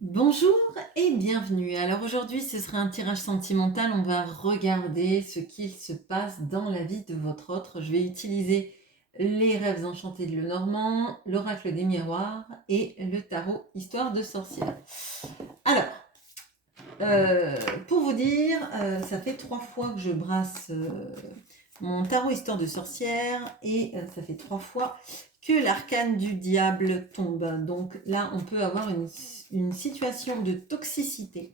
Bonjour et bienvenue. Alors aujourd'hui, ce sera un tirage sentimental. On va regarder ce qu'il se passe dans la vie de votre autre. Je vais utiliser les rêves enchantés de Lenormand, l'oracle des miroirs et le tarot histoire de sorcière. Alors, pour vous dire, ça fait 3 fois que je brasse mon tarot histoire de sorcière et ça fait 3 fois que l'arcane du diable tombe. Donc là, on peut avoir une situation de toxicité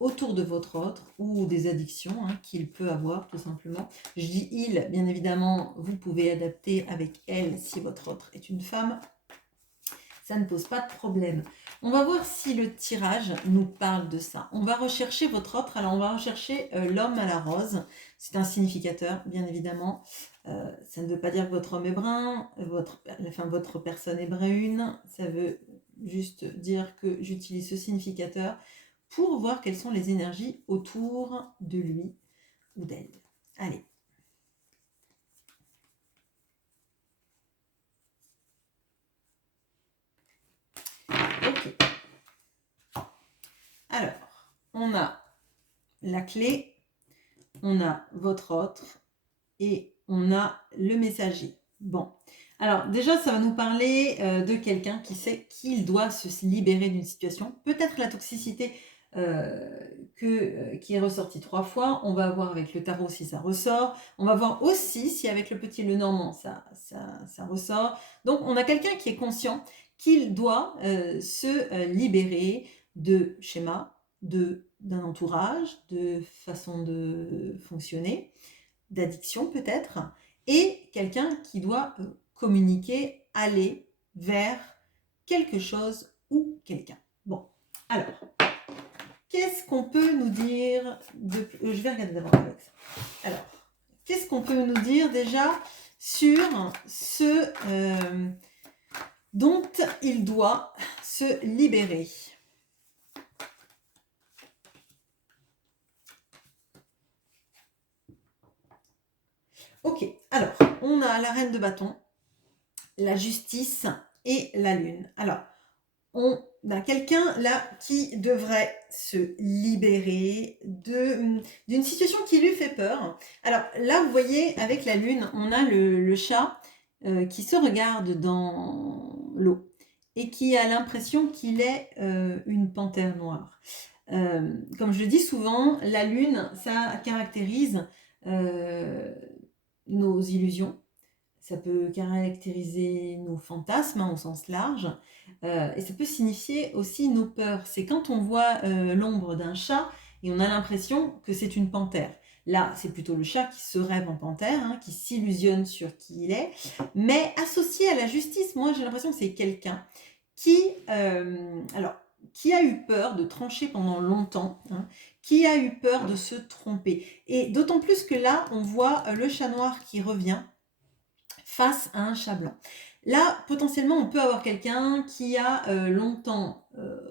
autour de votre autre ou des addictions qu'il peut avoir tout simplement. Je dis il, bien évidemment, vous pouvez adapter avec elle si votre autre est une femme. Ça ne pose pas de problème. On va voir si le tirage nous parle de ça. On va rechercher votre autre. Alors, on va rechercher l'homme à la rose. C'est un significateur, bien évidemment. Ça ne veut pas dire que votre homme est brun, votre personne est brune. Ça veut juste dire que j'utilise ce significateur pour voir quelles sont les énergies autour de lui ou d'elle. Allez. Ok. Alors, on a la clé, on a votre autre et on a le messager. Bon, alors déjà, ça va nous parler de quelqu'un qui sait qu'il doit se libérer d'une situation. Peut-être la toxicité qui est ressortie 3 fois. On va voir avec le tarot si ça ressort. On va voir aussi si avec le petit Lenormand, ça ressort. Donc, on a quelqu'un qui est conscient qu'il doit se libérer de schémas, d'un entourage, de façon de fonctionner, d'addiction peut-être, et quelqu'un qui doit communiquer, aller vers quelque chose ou quelqu'un. Bon, alors, qu'est-ce qu'on peut nous dire de... Je vais regarder d'abord avec ça. Alors, qu'est-ce qu'on peut nous dire déjà sur ce dont il doit se libérer? Ok, alors, on a la reine de bâton, la justice et la lune. Alors, on a quelqu'un là qui devrait se libérer d'une situation qui lui fait peur. Alors là, vous voyez, avec la lune, on a le chat qui se regarde dans l'eau et qui a l'impression qu'il est une panthère noire. Comme je le dis souvent, la lune, ça caractérise nos illusions, ça peut caractériser nos fantasmes au sens large, et ça peut signifier aussi nos peurs. C'est quand on voit l'ombre d'un chat et on a l'impression que c'est une panthère. Là, c'est plutôt le chat qui se rêve en panthère, qui s'illusionne sur qui il est. Mais associé à la justice, moi j'ai l'impression que c'est quelqu'un qui, qui a eu peur de trancher pendant longtemps, qui a eu peur de se tromper. Et d'autant plus que là, on voit le chat noir qui revient face à un chat blanc. Là, potentiellement, on peut avoir quelqu'un qui a longtemps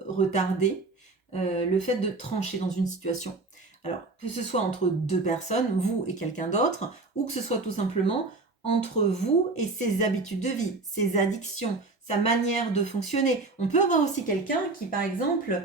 retardé le fait de trancher dans une situation. Alors, que ce soit entre deux personnes, vous et quelqu'un d'autre, ou que ce soit tout simplement entre vous et ses habitudes de vie, ses addictions, sa manière de fonctionner. On peut avoir aussi quelqu'un qui, par exemple,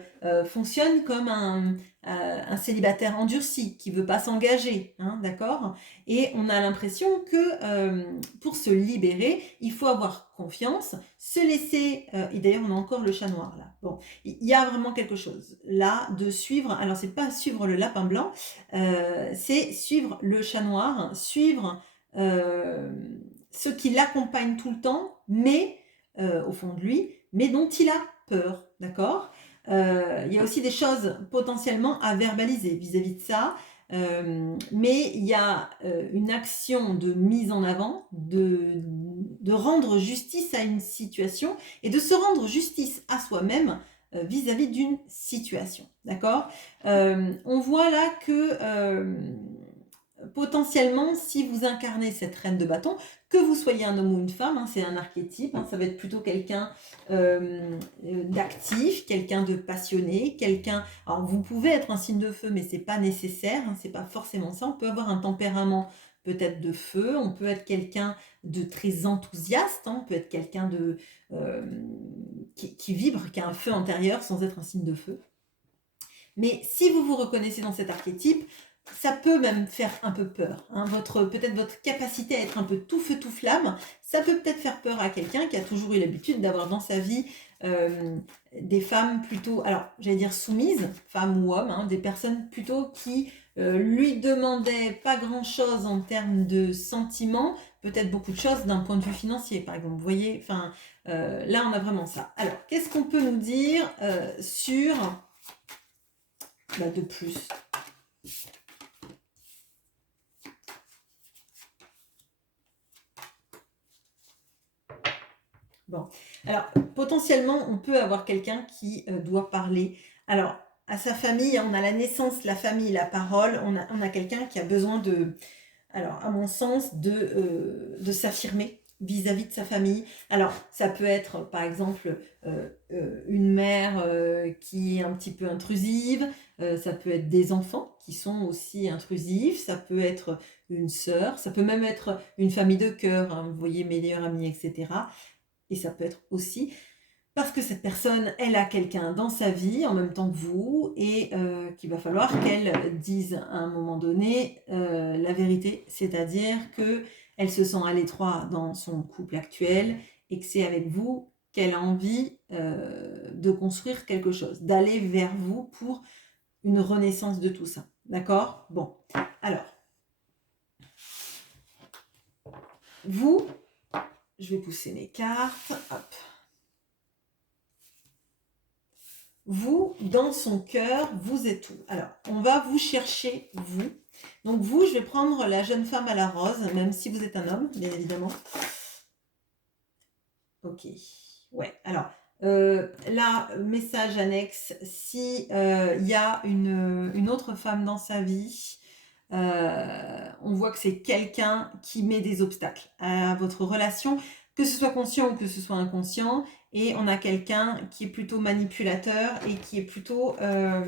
fonctionne comme un célibataire endurci, qui ne veut pas s'engager, d'accord? Et on a l'impression que pour se libérer, il faut avoir confiance, se laisser... et d'ailleurs, on a encore le chat noir là. Bon, il y a vraiment quelque chose là de suivre. Alors, c'est pas suivre le lapin blanc, c'est suivre le chat noir, suivre ce qui l'accompagne tout le temps, mais au fond de lui, mais dont il a peur, d'accord? Il y a aussi des choses potentiellement à verbaliser vis-à-vis de ça. Mais il y a une action de mise en avant, de rendre justice à une situation et de se rendre justice à soi-même vis-à-vis d'une situation. D'accord? On voit là que potentiellement, si vous incarnez cette reine de bâton, que vous soyez un homme ou une femme, c'est un archétype, ça va être plutôt quelqu'un d'actif, quelqu'un de passionné, quelqu'un... Alors, vous pouvez être un signe de feu, mais c'est pas nécessaire, c'est pas forcément ça. On peut avoir un tempérament peut-être de feu, on peut être quelqu'un de très enthousiaste, on peut être quelqu'un qui vibre, qui a un feu intérieur sans être un signe de feu. Mais si vous vous reconnaissez dans cet archétype, ça peut même faire un peu peur. Hein. Peut-être votre capacité à être un peu tout feu, tout flamme, ça peut peut-être faire peur à quelqu'un qui a toujours eu l'habitude d'avoir dans sa vie des femmes plutôt, alors j'allais dire soumises, femmes ou hommes, hein, des personnes plutôt qui lui demandaient pas grand-chose en termes de sentiments, peut-être beaucoup de choses d'un point de vue financier, par exemple. Vous voyez, enfin, là on a vraiment ça. Alors, qu'est-ce qu'on peut nous dire sur de plus? Bon, alors potentiellement, on peut avoir quelqu'un qui doit parler. Alors, à sa famille, on a la naissance, la famille, la parole. On a quelqu'un qui a besoin de, alors à mon sens, de s'affirmer vis-à-vis de sa famille. Alors, ça peut être, par exemple, une mère qui est un petit peu intrusive. Ça peut être des enfants qui sont aussi intrusifs. Ça peut être une sœur. Ça peut même être une famille de cœur. Hein, vous voyez, meilleurs amis, etc. Et ça peut être aussi parce que cette personne, elle a quelqu'un dans sa vie en même temps que vous et qu'il va falloir qu'elle dise à un moment donné la vérité, c'est-à-dire qu'elle se sent à l'étroit dans son couple actuel et que c'est avec vous qu'elle a envie de construire quelque chose, d'aller vers vous pour une renaissance de tout ça. D'accord? Bon, alors, vous, je vais pousser mes cartes, hop. Vous, dans son cœur, vous êtes où? Alors, on va vous chercher, vous. Donc vous, je vais prendre la jeune femme à la rose, même si vous êtes un homme, bien évidemment. Ok. Ouais, alors, là, message annexe, si il y a une autre femme dans sa vie, on voit que c'est quelqu'un qui met des obstacles à votre relation, que ce soit conscient ou que ce soit inconscient, et on a quelqu'un qui est plutôt manipulateur et qui est plutôt à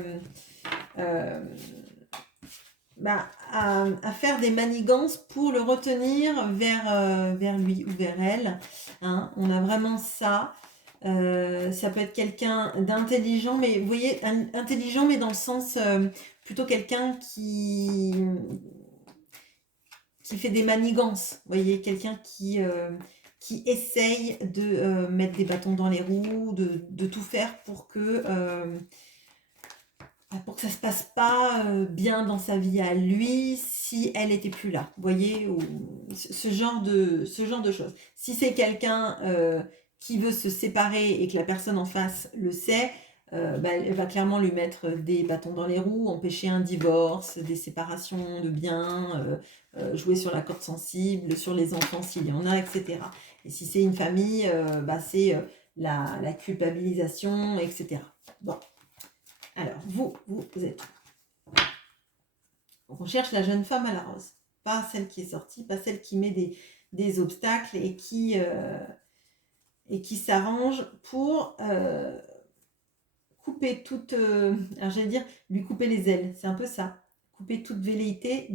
faire des manigances pour le retenir vers lui ou vers elle. Hein. On a vraiment ça. Ça peut être quelqu'un d'intelligent, mais vous voyez, intelligent, mais dans le sens plutôt quelqu'un qui fait des manigances. Vous voyez, quelqu'un qui essaye de mettre des bâtons dans les roues, de tout faire pour que ça se passe pas bien dans sa vie à lui si elle était plus là. Vous voyez, ou ce genre de choses. Si c'est quelqu'un qui veut se séparer et que la personne en face le sait, elle va clairement lui mettre des bâtons dans les roues, empêcher un divorce, des séparations de biens, jouer sur la corde sensible, sur les enfants s'il y en a, etc. Et si c'est une famille, c'est la culpabilisation, etc. Bon. Alors, vous êtes où? Donc, on cherche la jeune femme à la rose. Pas celle qui est sortie, pas celle qui met des obstacles et qui s'arrange pour couper toute... alors, j'allais dire, lui couper les ailes. C'est un peu ça. Couper toute velléité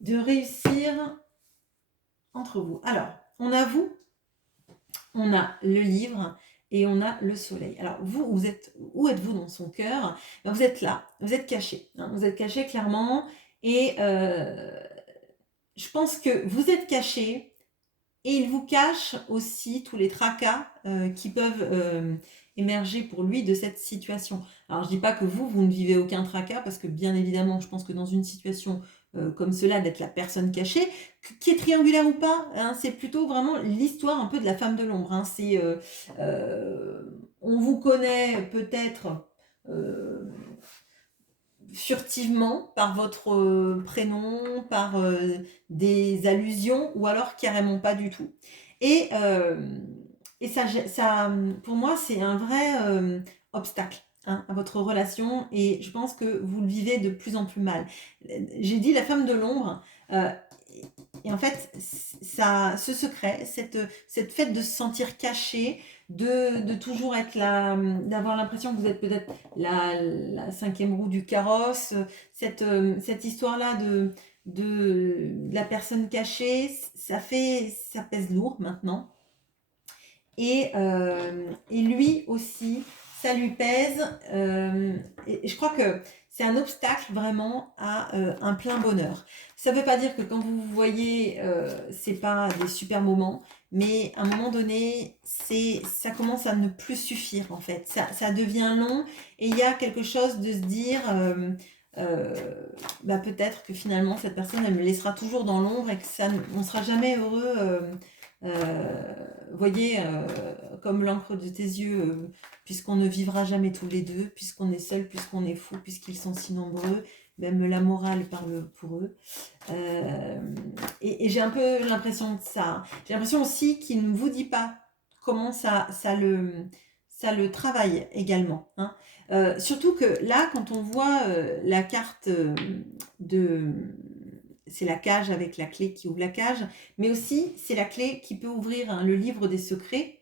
de réussir entre vous. Alors, on a vous, on a le livre et on a le soleil. Alors vous où êtes-vous dans son cœur? Vous êtes là, vous êtes caché. Hein, vous êtes caché clairement et je pense que vous êtes caché et il vous cache aussi tous les tracas qui peuvent émerger pour lui de cette situation. Alors je dis pas que vous ne vivez aucun tracas parce que bien évidemment, je pense que dans une situation comme cela, d'être la personne cachée, qui est triangulaire ou pas, hein, c'est plutôt vraiment l'histoire un peu de la femme de l'ombre. Hein. C'est, on vous connaît peut-être furtivement par votre prénom, par des allusions, ou alors carrément pas du tout. Et ça, pour moi, c'est un vrai obstacle. Hein, à votre relation et je pense que vous le vivez de plus en plus mal. J'ai dit la femme de l'ombre et en fait ce secret, cette fait de se sentir caché, de toujours être là, d'avoir l'impression que vous êtes peut-être la cinquième roue du carrosse, cette histoire-là de la personne cachée, ça pèse lourd maintenant. et lui aussi, ça lui pèse. Et je crois que c'est un obstacle vraiment à un plein bonheur. Ça ne veut pas dire que quand vous vous voyez, c'est pas des super moments, mais à un moment donné, ça commence à ne plus suffire en fait. Ça devient long et il y a quelque chose de se dire, bah, peut-être que finalement cette personne, elle me laissera toujours dans l'ombre et que on ne sera jamais heureux. Voyez, comme l'encre de tes yeux, puisqu'on ne vivra jamais tous les deux, puisqu'on est seul, puisqu'on est fou, puisqu'ils sont si nombreux, même la morale parle pour eux. Et j'ai un peu l'impression de ça. J'ai l'impression aussi qu'il ne vous dit pas comment ça le travaille également. Hein. Surtout que là, quand on voit la carte de... C'est la cage avec la clé qui ouvre la cage, mais aussi c'est la clé qui peut ouvrir hein, le livre des secrets.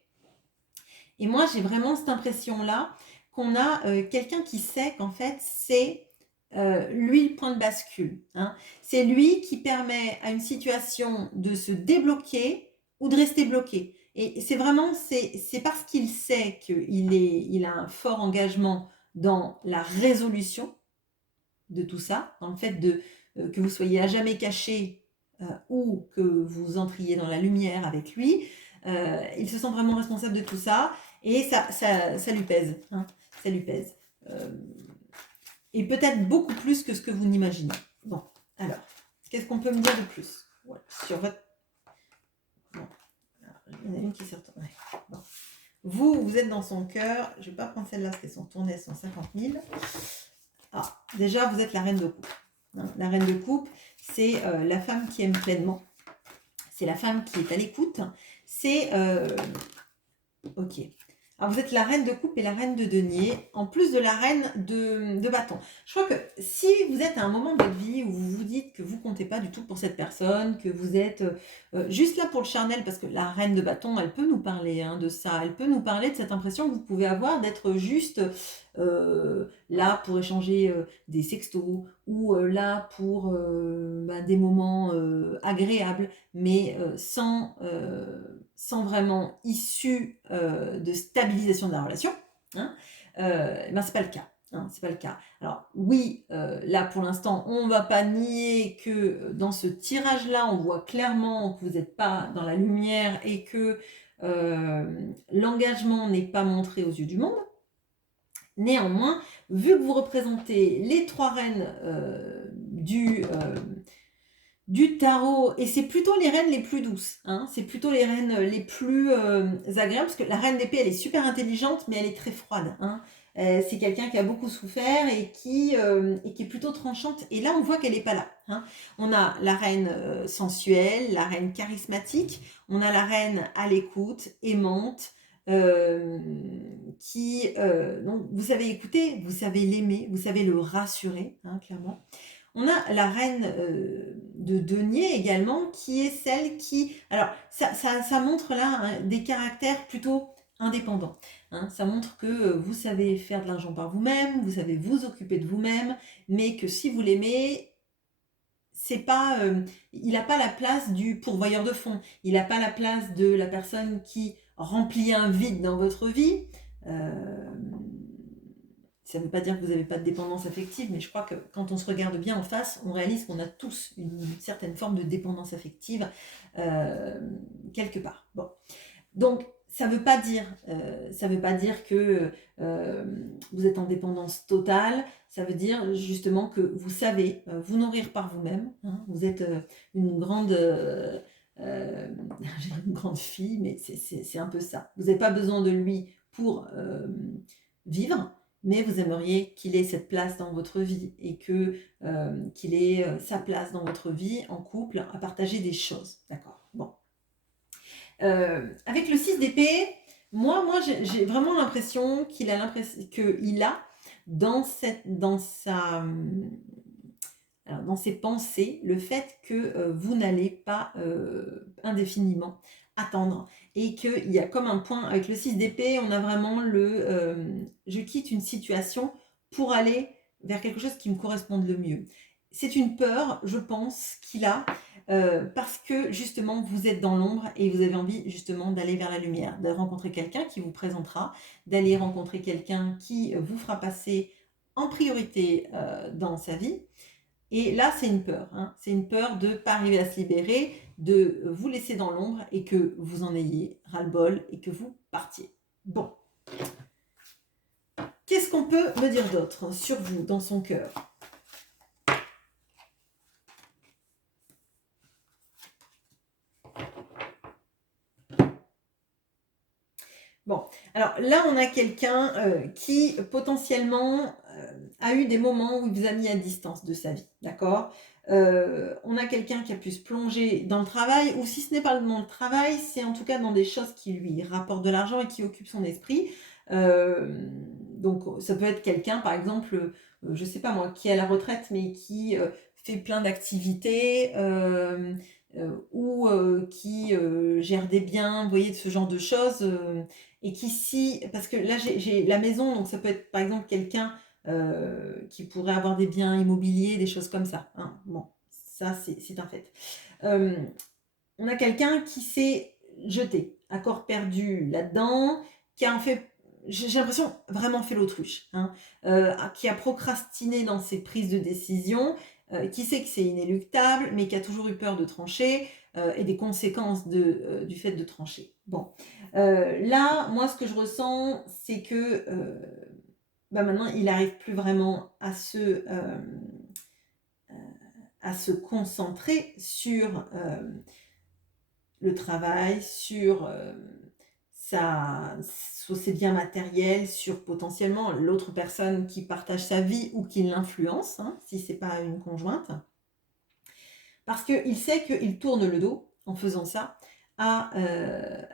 Et moi, j'ai vraiment cette impression-là qu'on a quelqu'un qui sait qu'en fait, c'est lui le point de bascule. Hein. C'est lui qui permet à une situation de se débloquer ou de rester bloqué. Et c'est vraiment, c'est parce qu'il sait il a un fort engagement dans la résolution de tout ça, dans le fait que vous soyez à jamais caché ou que vous entriez dans la lumière avec lui. Il se sent vraiment responsable de tout ça et ça lui pèse. Hein, ça lui pèse. Et peut-être beaucoup plus que ce que vous n'imaginez. Bon, alors, qu'est-ce qu'on peut me dire de plus sur votre... Bon, alors, il y en a une qui s'est retournée. Bon. Vous êtes dans son cœur. Je ne vais pas prendre celle-là parce qu'elles sont tournées, elles sont 50 000. Ah, déjà, vous êtes la reine de coupe. Hein, la reine de coupe, c'est la femme qui aime pleinement. C'est la femme qui est à l'écoute. C'est... ok. Alors, vous êtes la reine de coupe et la reine de denier, en plus de la reine de bâton. Je crois que si vous êtes à un moment de votre vie où vous vous dites que vous ne comptez pas du tout pour cette personne, que vous êtes juste là pour le charnel, parce que la reine de bâton, elle peut nous parler hein, de ça, elle peut nous parler de cette impression que vous pouvez avoir d'être juste là pour échanger des sextos, ou là pour des moments agréables, mais sans vraiment issue de stabilisation de la relation, hein, c'est pas le cas. Hein, c'est pas le cas. Alors oui, là pour l'instant, on ne va pas nier que dans ce tirage-là, on voit clairement que vous n'êtes pas dans la lumière et que l'engagement n'est pas montré aux yeux du monde. Néanmoins, vu que vous représentez les trois reines du tarot, et c'est plutôt les reines les plus douces, hein, c'est plutôt les reines les plus agréables, parce que la reine d'épée, elle est super intelligente, mais elle est très froide. Hein. C'est quelqu'un qui a beaucoup souffert et qui est plutôt tranchante, et là on voit qu'elle n'est pas là. Hein. On a la reine sensuelle, la reine charismatique, on a la reine à l'écoute, aimante, donc vous savez écouter, vous savez l'aimer, vous savez le rassurer, hein, clairement. On a la reine de denier également, qui est celle qui... Alors, ça montre là hein, des caractères plutôt indépendants. Hein. Ça montre que vous savez faire de l'argent par vous-même, vous savez vous occuper de vous-même, mais que si vous l'aimez, c'est pas, il n'a pas la place du pourvoyeur de fonds. Il n'a pas la place de la personne qui remplit un vide dans votre vie. Ça ne veut pas dire que vous n'avez pas de dépendance affective, mais je crois que quand on se regarde bien en face, on réalise qu'on a tous une certaine forme de dépendance affective quelque part. Bon. Donc, ça ne veut pas dire que vous êtes en dépendance totale. Ça veut dire justement que vous savez vous nourrir par vous-même. Hein. Vous êtes une grande... une grande fille, mais c'est un peu ça. Vous n'avez pas besoin de lui pour vivre, mais vous aimeriez qu'il ait cette place dans votre vie et qu'il ait sa place dans votre vie en couple à partager des choses. D'accord. Bon. Avec le 6 d'épée, moi j'ai vraiment l'impression qu'il a dans ses pensées le fait que vous n'allez pas indéfiniment attendre et qu'il y a comme un point avec le 6 d'épée, on a vraiment je quitte une situation pour aller vers quelque chose qui me corresponde le mieux. C'est une peur, je pense, qu'il a parce que justement vous êtes dans l'ombre et vous avez envie justement d'aller vers la lumière, de rencontrer quelqu'un qui vous présentera, d'aller rencontrer quelqu'un qui vous fera passer en priorité dans sa vie. Et là, c'est une peur, hein. C'est une peur de ne pas arriver à se libérer, de vous laisser dans l'ombre et que vous en ayez ras-le-bol et que vous partiez. Bon. Qu'est-ce qu'on peut me dire d'autre sur vous, dans son cœur? Bon, alors là, on a quelqu'un qui potentiellement a eu des moments où il vous a mis à distance de sa vie, d'accord? On a quelqu'un qui a pu se plonger dans le travail, ou si ce n'est pas dans le travail, c'est en tout cas dans des choses qui lui rapportent de l'argent et qui occupent son esprit. Donc ça peut être quelqu'un, par exemple, je sais pas moi, qui est à la retraite, mais qui fait plein d'activités, ou qui gère des biens, vous voyez, ce genre de choses. Et qui si, parce que là j'ai la maison, donc ça peut être par exemple quelqu'un qui pourrait avoir des biens immobiliers, des choses comme ça, hein. Bon, ça c'est un fait. On a quelqu'un qui s'est jeté à corps perdu là-dedans, qui a en fait, j'ai l'impression, vraiment fait l'autruche, hein, qui a procrastiné dans ses prises de décision, qui sait que c'est inéluctable, mais qui a toujours eu peur de trancher, et des conséquences du fait de trancher. Bon, là, moi, ce que je ressens, c'est que maintenant, il n'arrive plus vraiment à se concentrer sur le travail, sur sur ses biens matériels, sur potentiellement l'autre personne qui partage sa vie ou qui l'influence, hein, si ce n'est pas une conjointe. Parce qu'il sait qu'il tourne le dos en faisant ça à...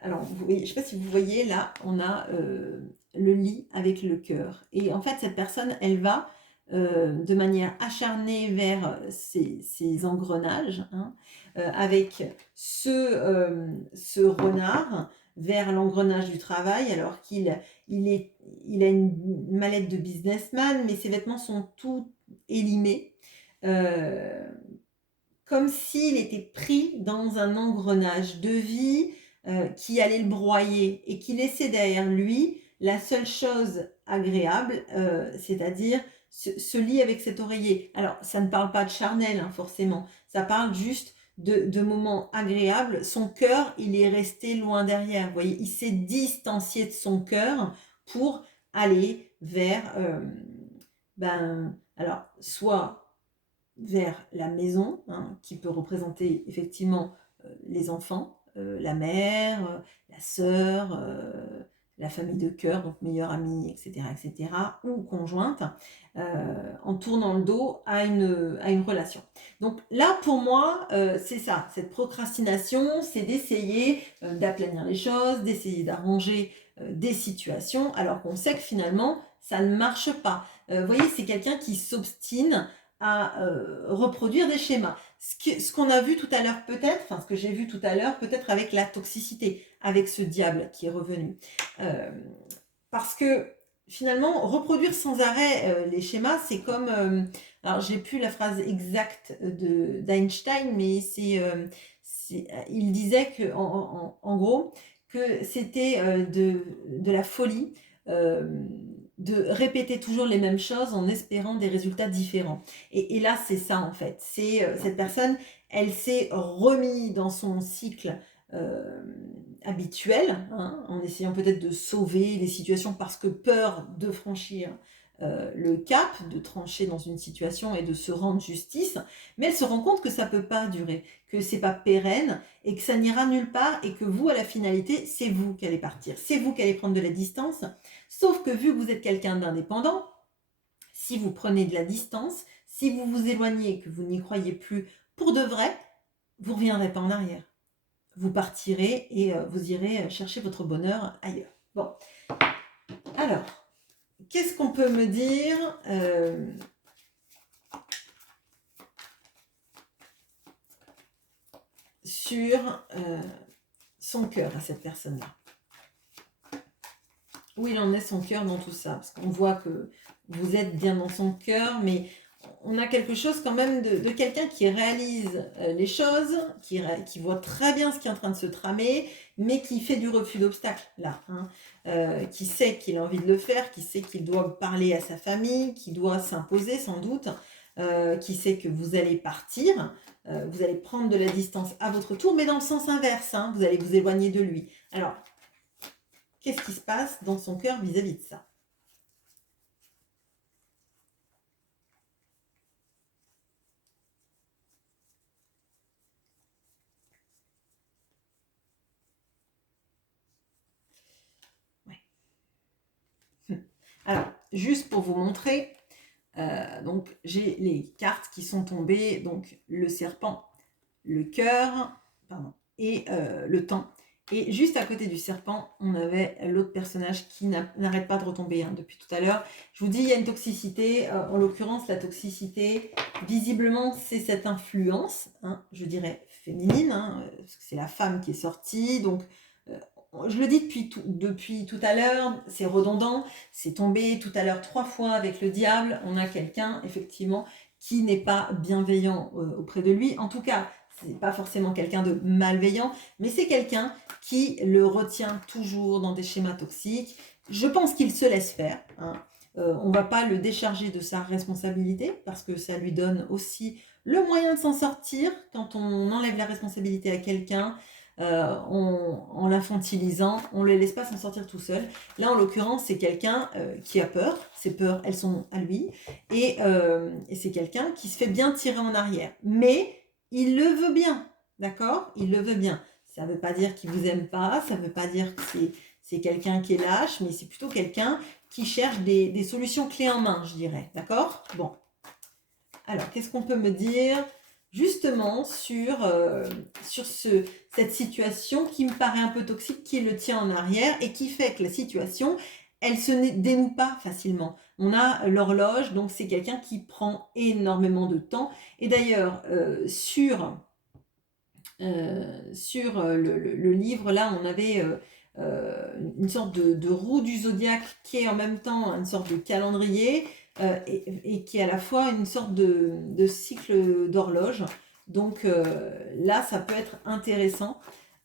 alors, je ne sais pas si vous voyez, là, on a le lit avec le cœur. Et en fait, cette personne, elle va de manière acharnée vers ces engrenages, hein, avec ce renard vers l'engrenage du travail, alors qu'il a une mallette de businessman, mais ses vêtements sont tout élimés. Comme s'il était pris dans un engrenage de vie qui allait le broyer et qui laissait derrière lui la seule chose agréable, c'est-à-dire ce lit avec cet oreiller. Alors, ça ne parle pas de charnel, hein, forcément, ça parle juste de moments agréables. Son cœur, il est resté loin derrière. Vous voyez, il s'est distancié de son cœur pour aller vers, alors, soit vers la maison, hein, qui peut représenter effectivement les enfants, la mère, la sœur, la famille de cœur, donc meilleure amie, etc., ou conjointe, en tournant le dos à une relation. Donc là, pour moi, c'est ça, cette procrastination, c'est d'essayer d'aplanir les choses, d'essayer d'arranger des situations, alors qu'on sait que finalement, ça ne marche pas. Vous voyez, c'est quelqu'un qui s'obstine à reproduire des schémas. Ce qu'on a vu tout à l'heure peut-être, enfin ce que j'ai vu tout à l'heure peut-être avec la toxicité, avec ce diable qui est revenu. Parce que finalement, reproduire sans arrêt les schémas, c'est comme... alors j'ai plus la phrase exacte d'Einstein, mais il disait que en gros, que c'était de la folie. De répéter toujours les mêmes choses en espérant des résultats différents. Et là, c'est ça en fait. C'est cette personne, elle s'est remise dans son cycle habituel, hein, en essayant peut-être de sauver les situations parce que peur de franchir le cap, de trancher dans une situation et de se rendre justice, mais elle se rend compte que ça ne peut pas durer, que c'est pas pérenne et que ça n'ira nulle part et que vous, à la finalité, c'est vous qui allez partir, c'est vous qui allez prendre de la distance, sauf que vu que vous êtes quelqu'un d'indépendant, si vous prenez de la distance, si vous vous éloignez et que vous n'y croyez plus pour de vrai, vous ne reviendrez pas en arrière. Vous partirez et vous irez chercher votre bonheur ailleurs. Bon, alors, qu'est-ce qu'on peut me dire sur son cœur à cette personne-là? Où il en est son cœur dans tout ça? Parce qu'on voit que vous êtes bien dans son cœur, mais on a quelque chose quand même de quelqu'un qui réalise les choses, qui voit très bien ce qui est en train de se tramer, mais qui fait du refus d'obstacle, là. Hein. Qui sait qu'il a envie de le faire, qui sait qu'il doit parler à sa famille, qui doit s'imposer sans doute, qui sait que vous allez partir, vous allez prendre de la distance à votre tour, mais dans le sens inverse, hein, vous allez vous éloigner de lui. Alors, qu'est-ce qui se passe dans son cœur vis-à-vis de ça? Alors, juste pour vous montrer, donc j'ai les cartes qui sont tombées, donc le serpent, le cœur, pardon, et le temps. Et juste à côté du serpent, on avait l'autre personnage qui n'arrête pas de retomber hein, depuis tout à l'heure. Je vous dis, il y a une toxicité. En l'occurrence, la toxicité, visiblement, c'est cette influence, hein, je dirais féminine, hein, parce que c'est la femme qui est sortie. Donc, je le dis depuis tout à l'heure, c'est redondant, c'est tombé tout à l'heure 3 fois avec le diable. On a quelqu'un, effectivement, qui n'est pas bienveillant auprès de lui. En tout cas, c'est pas forcément quelqu'un de malveillant, mais c'est quelqu'un qui le retient toujours dans des schémas toxiques. Je pense qu'il se laisse faire. Hein. On va pas le décharger de sa responsabilité parce que ça lui donne aussi le moyen de s'en sortir quand on enlève la responsabilité à quelqu'un. En l'infantilisant, on ne le laisse pas s'en sortir tout seul. Là, en l'occurrence, c'est quelqu'un qui a peur. Ces peurs, elles sont à lui. Et c'est quelqu'un qui se fait bien tirer en arrière. Mais il le veut bien, d'accord? Il le veut bien. Ça ne veut pas dire qu'il ne vous aime pas, ça ne veut pas dire que c'est quelqu'un qui est lâche, mais c'est plutôt quelqu'un qui cherche des solutions clés en main, je dirais, d'accord? Bon. Alors, qu'est-ce qu'on peut me dire justement sur cette situation qui me paraît un peu toxique, qui le tient en arrière et qui fait que la situation, elle se dénoue pas facilement. On a l'horloge, donc c'est quelqu'un qui prend énormément de temps. Et d'ailleurs, sur le livre, là, on avait une sorte de roue du zodiaque qui est en même temps une sorte de calendrier et qui est à la fois une sorte de cycle d'horloge. Donc là, ça peut être intéressant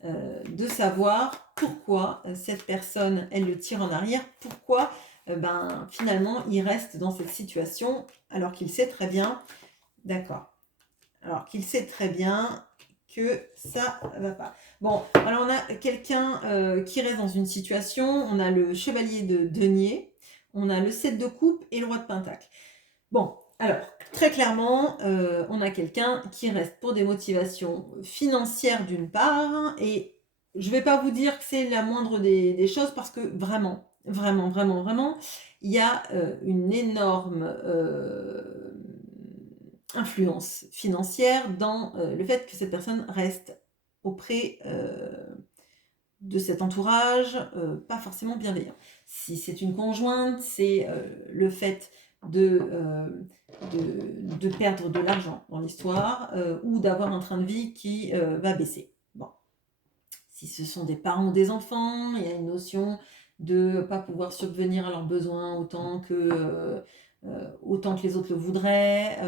de savoir pourquoi cette personne, elle le tire en arrière, pourquoi finalement, il reste dans cette situation alors qu'il sait très bien, d'accord, alors qu'il sait très bien que ça va pas. Bon, alors on a quelqu'un qui reste dans une situation, on a le chevalier de denier, on a le 7 de coupe et le roi de pentacle. Bon, alors, très clairement, on a quelqu'un qui reste pour des motivations financières d'une part, et je ne vais pas vous dire que c'est la moindre des choses, parce que vraiment, vraiment, vraiment, vraiment, il y a une énorme influence financière dans le fait que cette personne reste auprès de cet entourage, pas forcément bienveillant. Si c'est une conjointe, c'est le fait de perdre de l'argent dans l'histoire ou d'avoir un train de vie qui va baisser. Bon. Si ce sont des parents ou des enfants, il y a une notion de ne pas pouvoir subvenir à leurs besoins autant que les autres le voudraient,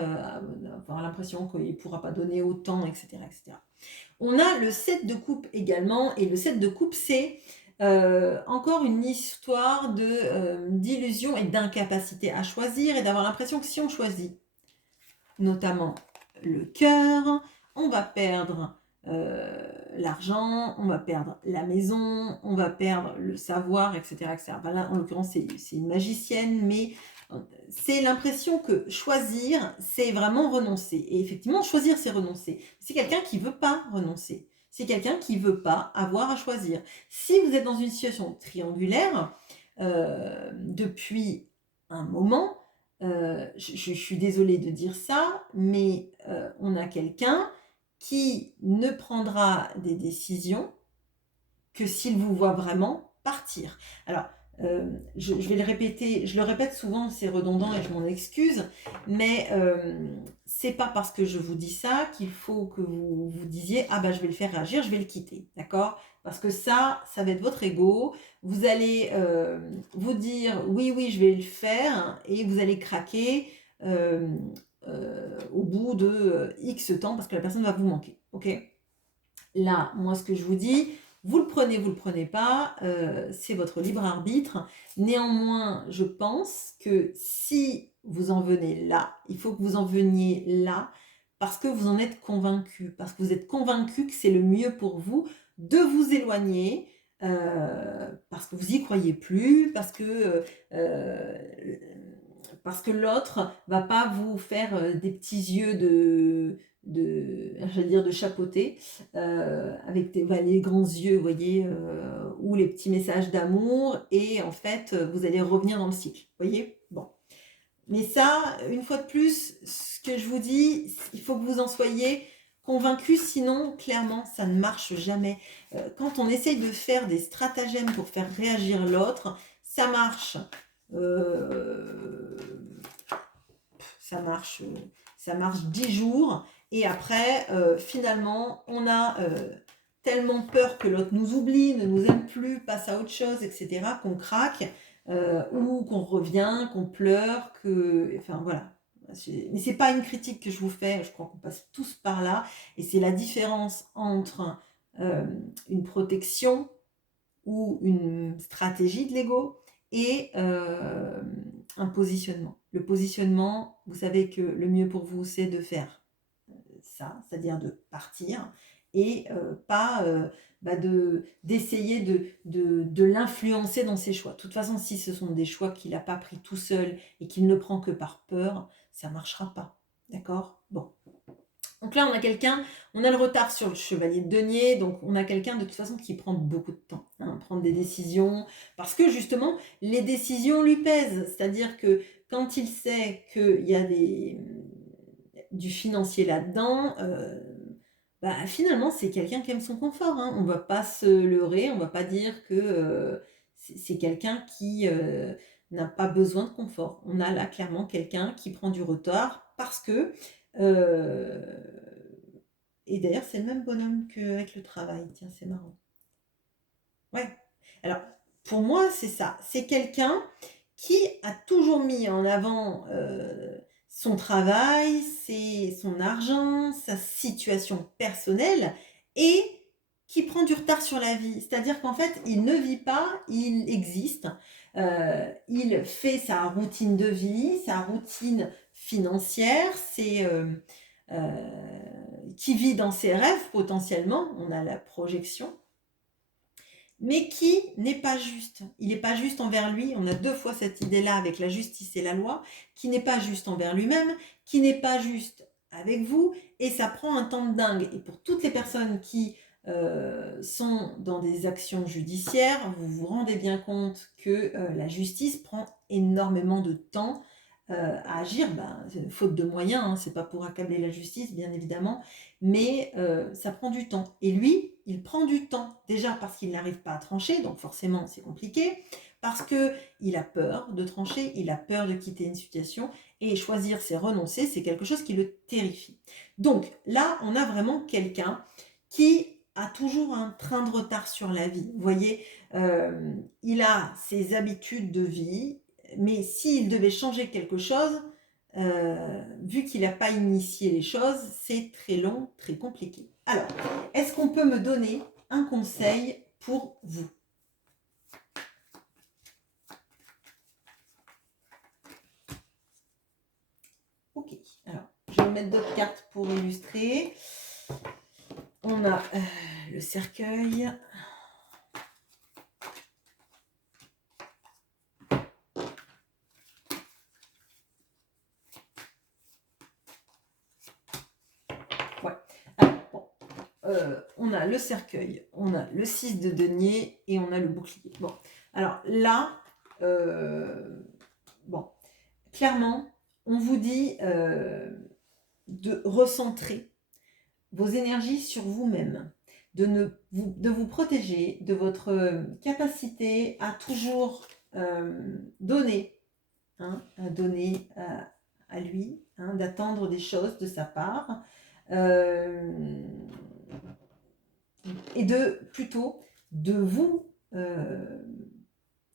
avoir l'impression qu'il ne pourra pas donner autant, etc., etc. On a le 7 de coupe également, et le 7 de coupe, c'est encore une histoire d'illusion et d'incapacité à choisir, et d'avoir l'impression que si on choisit, notamment le cœur, on va perdre l'argent, on va perdre la maison, on va perdre le savoir, etc. etc. Ben là, en l'occurrence, c'est une magicienne, mais c'est l'impression que choisir, c'est vraiment renoncer. Et effectivement, choisir, c'est renoncer. C'est quelqu'un qui ne veut pas renoncer. C'est quelqu'un qui ne veut pas avoir à choisir. Si vous êtes dans une situation triangulaire, depuis un moment, je suis désolée de dire ça, mais on a quelqu'un qui ne prendra des décisions que s'il vous voit vraiment partir. Alors, je vais le répéter, je le répète souvent, c'est redondant et je m'en excuse, mais c'est pas parce que je vous dis ça qu'il faut que vous vous disiez « Ah bah je vais le faire réagir, je vais le quitter », d'accord? Parce que ça va être votre ego, vous allez vous dire « Oui, oui, je vais le faire » et vous allez craquer au bout de X temps parce que la personne va vous manquer. Ok? Là, moi, ce que je vous dis, vous le prenez pas, c'est votre libre arbitre. Néanmoins, je pense que si vous en venez là, il faut que vous en veniez là parce que vous en êtes convaincu, parce que vous êtes convaincu que c'est le mieux pour vous de vous éloigner, parce que vous y croyez plus, parce que l'autre va pas vous faire des petits yeux j'allais dire de chapeauté, avec les grands yeux, vous voyez, ou les petits messages d'amour, et en fait, vous allez revenir dans le cycle, vous voyez? Bon. Mais ça, une fois de plus, ce que je vous dis, il faut que vous en soyez convaincus, sinon, clairement, ça ne marche jamais. Quand on essaye de faire des stratagèmes pour faire réagir l'autre, ça marche. Euh, ça marche 10 jours, et après, finalement, on a tellement peur que l'autre nous oublie, ne nous aime plus, passe à autre chose, etc., qu'on craque, ou qu'on revient, qu'on pleure, enfin voilà. Mais c'est pas une critique que je vous fais, je crois qu'on passe tous par là, et c'est la différence entre une protection ou une stratégie de l'ego et un positionnement. Le positionnement, vous savez que le mieux pour vous, c'est de faire ça, c'est-à-dire de partir, et pas d'essayer de l'influencer dans ses choix. De toute façon, si ce sont des choix qu'il n'a pas pris tout seul et qu'il ne prend que par peur, ça ne marchera pas. D'accord? Bon. Donc là, on a le retard sur le chevalier de denier, donc on a quelqu'un de toute façon qui prend beaucoup de temps, prendre des décisions, parce que justement, les décisions lui pèsent. C'est-à-dire que quand il sait qu'il y a du financier là-dedans, finalement, c'est quelqu'un qui aime son confort. On ne va pas se leurrer, on ne va pas dire que c'est quelqu'un qui n'a pas besoin de confort. On a là clairement quelqu'un qui prend du retard parce que... euh, et d'ailleurs, c'est le même bonhomme qu'avec le travail. Tiens, c'est marrant. Ouais. Alors, pour moi, c'est ça. C'est quelqu'un qui a toujours mis en avant son travail, son argent, sa situation personnelle, et qui prend du retard sur la vie. C'est-à-dire qu'en fait, il ne vit pas, il existe. Il fait sa routine de vie, sa routine financière, qui vit dans ses rêves potentiellement. On a la projection, mais qui n'est pas juste. Il n'est pas juste envers lui. On a deux fois cette idée-là avec la justice et la loi, qui n'est pas juste envers lui-même, qui n'est pas juste avec vous, et ça prend un temps de dingue. Et pour toutes les personnes qui sont dans des actions judiciaires, vous vous rendez bien compte que la justice prend énormément de temps à agir, faute de moyens, c'est pas pour accabler la justice, bien évidemment, mais ça prend du temps. Et lui, il prend du temps, déjà parce qu'il n'arrive pas à trancher, donc forcément c'est compliqué, parce qu'il a peur de trancher, il a peur de quitter une situation, et choisir, c'est renoncer, c'est quelque chose qui le terrifie. Donc là, on a vraiment quelqu'un qui a toujours un train de retard sur la vie. Vous voyez, il a ses habitudes de vie, mais s'il devait changer quelque chose, vu qu'il n'a pas initié les choses, c'est très long, très compliqué. Alors, est-ce qu'on peut me donner un conseil pour vous? Ok, alors, je vais mettre d'autres cartes pour illustrer. On a le cercueil. Ouais. Alors, bon. On a le cercueil, on a le 6 de denier et on a le bouclier. Bon, alors là, bon, clairement, on vous dit de recentrer vos énergies sur vous-même, de vous protéger de votre capacité à toujours donner, à donner à lui, d'attendre des choses de sa part. Et plutôt de vous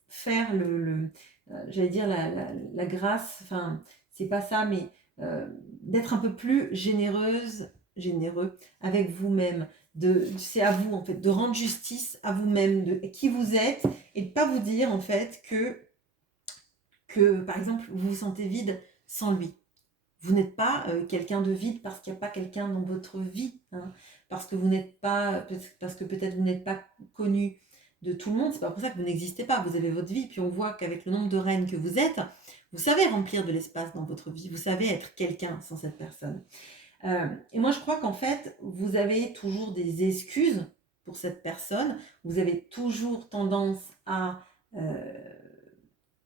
faire j'allais dire la grâce, enfin c'est pas ça, mais d'être un peu plus généreux avec vous-même. C'est à vous, en fait, de rendre justice à vous-même, de qui vous êtes, et de pas vous dire, en fait, que, par exemple, vous vous sentez vide sans lui. Vous n'êtes pas quelqu'un de vide parce qu'il n'y a pas quelqu'un dans votre vie, hein, parce que vous n'êtes pas, parce que peut-être vous n'êtes pas connu de tout le monde. C'est pas pour ça que vous n'existez pas. Vous avez votre vie, puis on voit qu'avec le nombre de reines que vous êtes, vous savez remplir de l'espace dans votre vie. Vous savez être quelqu'un sans cette personne. Et moi, je crois qu'en fait, vous avez toujours des excuses pour cette personne. Vous avez toujours tendance euh,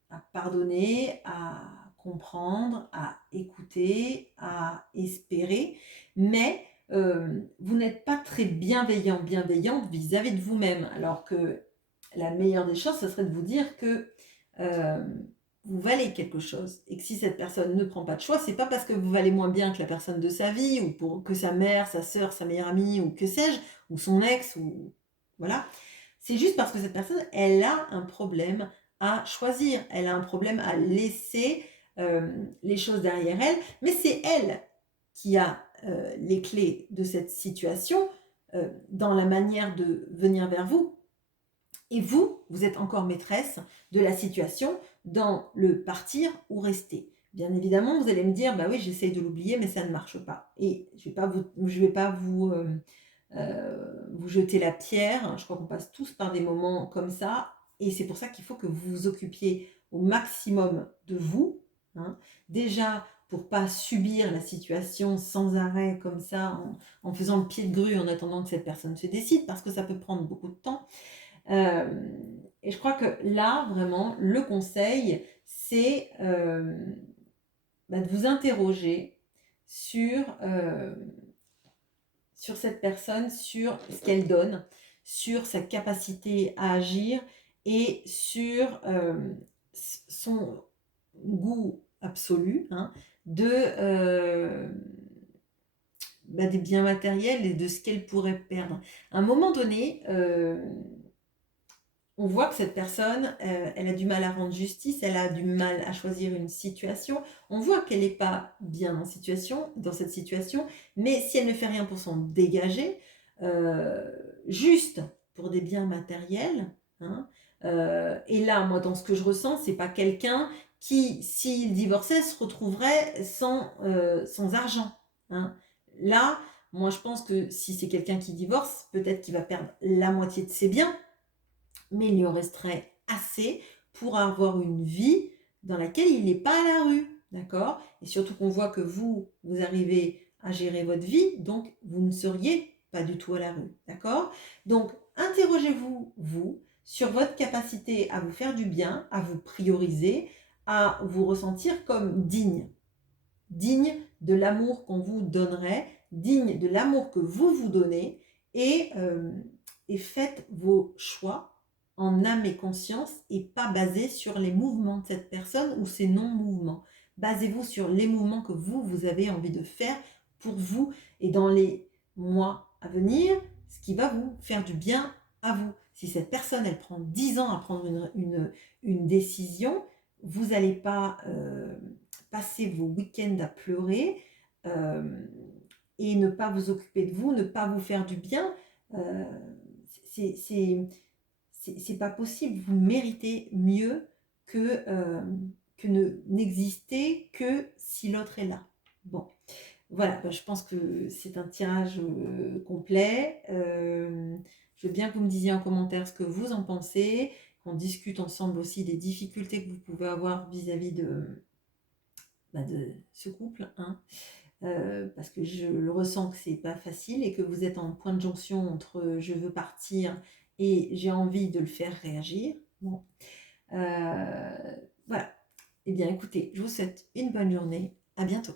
à pardonner, à comprendre, à écouter, à espérer, mais vous n'êtes pas très bienveillante vis-à-vis de vous-même, alors que la meilleure des choses, ce serait de vous dire que euh, vous valez quelque chose, et que si cette personne ne prend pas de choix, c'est pas parce que vous valez moins bien que la personne de sa vie, ou que sa mère, sa sœur, sa meilleure amie, ou que sais-je, ou son ex, ou voilà. C'est juste parce que cette personne, elle a un problème à choisir, elle a un problème à laisser les choses derrière elle, mais c'est elle qui a les clés de cette situation dans la manière de venir vers vous. Et vous, vous êtes encore maîtresse de la situation dans le partir ou rester. Bien évidemment, vous allez me dire, bah oui, j'essaye de l'oublier, mais ça ne marche pas. Et je vais pas vous jeter la pierre. Je crois qu'on passe tous par des moments comme ça. Et c'est pour ça qu'il faut que vous vous occupiez au maximum de vous, hein. Déjà, pour pas subir la situation sans arrêt comme ça, en faisant le pied de grue, en attendant que cette personne se décide, parce que ça peut prendre beaucoup de temps. Et je crois que là, vraiment, le conseil, c'est de vous interroger sur, sur cette personne, sur ce qu'elle donne, sur sa capacité à agir et sur son goût absolu, hein, des biens matériels et de ce qu'elle pourrait perdre. À un moment donné, on voit que cette personne, elle a du mal à rendre justice, elle a du mal à choisir une situation. On voit qu'elle n'est pas bien dans cette situation, mais si elle ne fait rien pour s'en dégager, juste pour des biens matériels, hein, et là, moi, dans ce que je ressens, c'est pas quelqu'un qui, s'il divorçait, se retrouverait sans argent, hein. Là, moi, je pense que si c'est quelqu'un qui divorce, peut-être qu'il va perdre la moitié de ses biens, mais il lui en resterait assez pour avoir une vie dans laquelle il n'est pas à la rue, d'accord? Et surtout qu'on voit que vous arrivez à gérer votre vie, donc vous ne seriez pas du tout à la rue, d'accord? Donc, interrogez-vous, vous, sur votre capacité à vous faire du bien, à vous prioriser, à vous ressentir comme digne de l'amour qu'on vous donnerait, digne de l'amour que vous vous donnez, et, euh, et faites vos choix en âme et conscience et pas basé sur les mouvements de cette personne ou ses non-mouvements. Basez-vous sur les mouvements que vous avez envie de faire pour vous et dans les mois à venir, ce qui va vous faire du bien à vous. Si cette personne, elle prend 10 ans à prendre une décision, vous n'allez pas passer vos week-ends à pleurer et ne pas vous occuper de vous, ne pas vous faire du bien. Euh, c'est pas possible. Vous méritez mieux que n'exister que si l'autre est là. Bon, voilà, je pense que c'est un tirage complet. Je veux bien que vous me disiez en commentaire ce que vous en pensez, qu'on discute ensemble aussi des difficultés que vous pouvez avoir vis-à-vis de ce couple, hein. Parce que je le ressens que c'est pas facile et que vous êtes en point de jonction entre je veux partir et j'ai envie de le faire réagir. Bon. Voilà. Eh bien, écoutez, je vous souhaite une bonne journée. À bientôt.